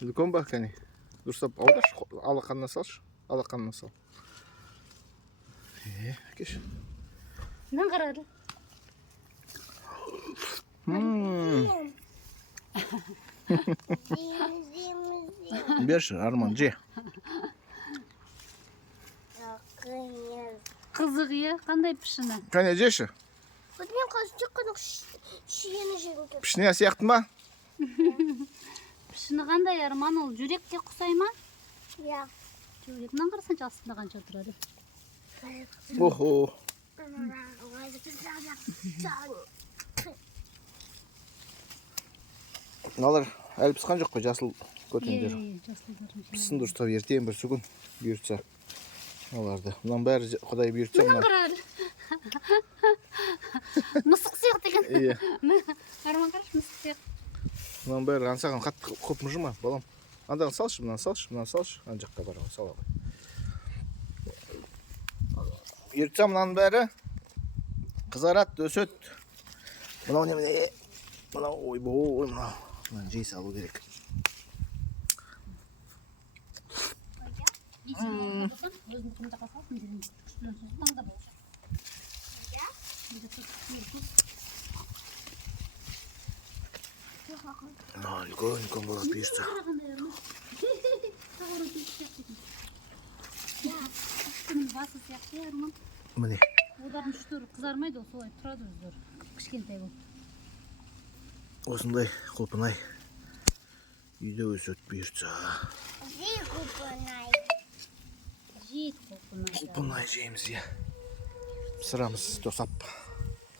Үлкен ба кәне? Дұрыстап аударшы, алақанына салшы. Алақанына сал. Кеш. Нан қарады? Берші, Арман, же. Қызық е, қандай пішіні? Кәне, жеші. Мен қазір тек қана шиені жегім келді. Пішіне сияқты ма? Пішіні қандай, Арман? Ол жүрекке құсай ма? Иә. Жүрегінен қарасаншы астында қанша тұрады? Охо. Мыналар әлі пісқан жоқ қой, жасыл көтендер. Пісін дұрыстап ертең бір сүгін бұйыртса. Оларды. Мұнан бәрі Құдай бұйыртса. Мұнан қарады. Мысық сияқты екен. Иә. Арман қарашы, мысық сияқты. Мұнан бәрі аңсаған қатты көп мұжы ма, балам? Андағын салшы, мұнан салшы, мұнан салшы. Ан жаққа бара ғой, сала ғой. Бұйыртса мұнан бәрі қызарат, өсет. Мұнау немене? Мұнау ойбой, мұнау. Мұнан жей салу керек. Өзін құмда қасалсын деген күшпілен соқтан да болшы. Үлкен болады бұйыртса. Басы сияқты, Арман. Міне. Олардың үштері қызармайды, солай тұрады өздері. Кішкентай болып. Осындай құлпынай үйде өсет бұйыртса. Жейді құлпынай. Құлпынай жейміз, е. Пысырамыз тосап.